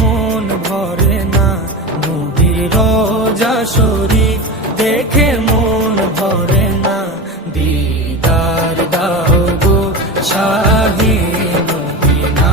মন ভরে না। নদীর রোজা শরী দেখে মন ভরে না। দিদার দাও গো শাহী নদী না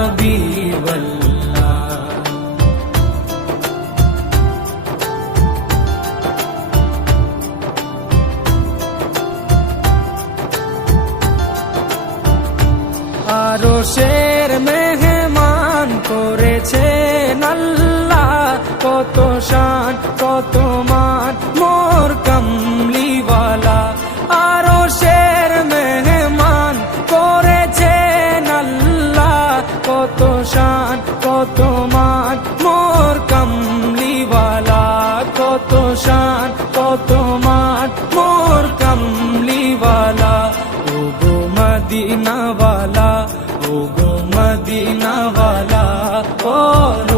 আরশের মেহমান করেছেন আল্লাহ কত শান, কত মান, মোর কমলিওয়ালা। আরশের মেহমান করেছেন আল্লাহ কত শান, কত মান, মোর কমলিওয়ালা। কত শান, কত মান, মোর কমলিওয়ালা। মদিনাওয়ালা। Oh.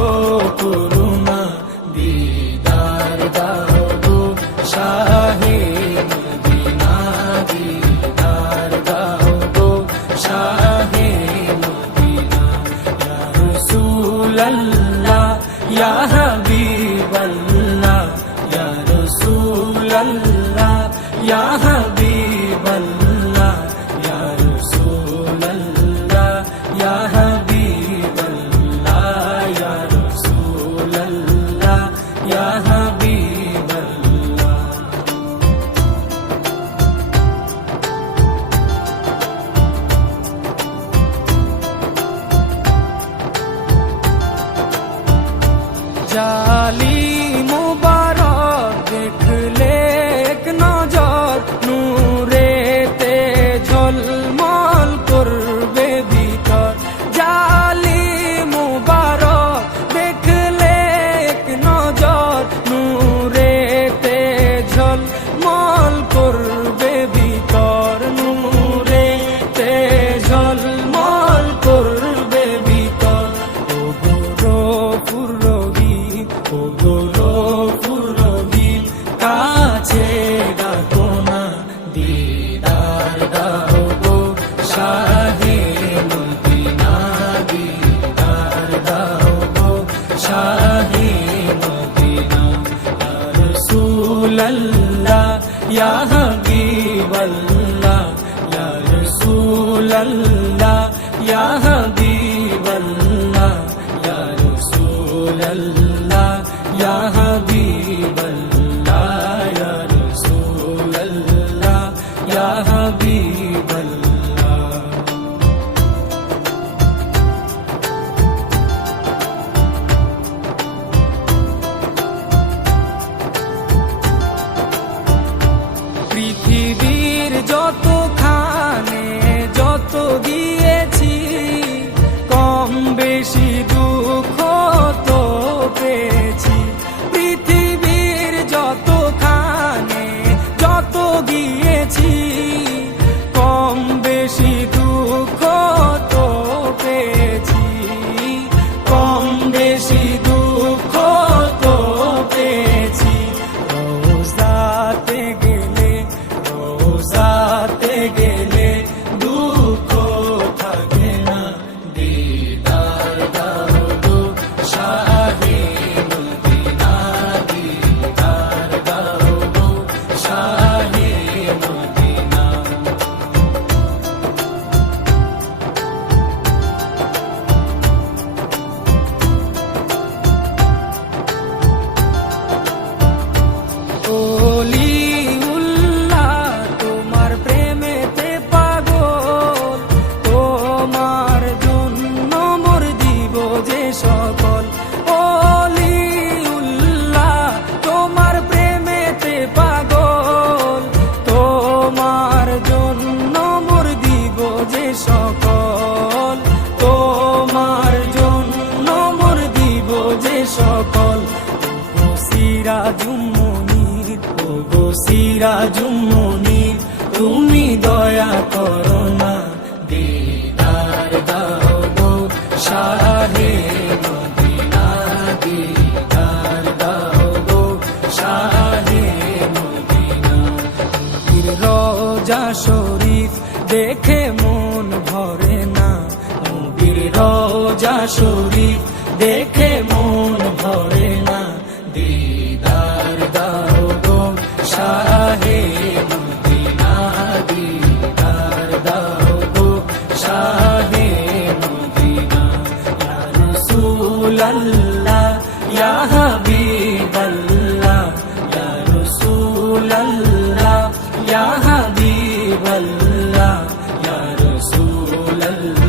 ચાલી رسول الله يا حبيب গিয়েছি। সিরাজুমনির ও সিরাজুমনির তুমি দয়া করো না, দিদার দাও গো শাহে মদিনা দিদার দাও গো শাহে মদিনা রোজা শরীফ দেখে মন ভরে না রোজা শরীফ love you.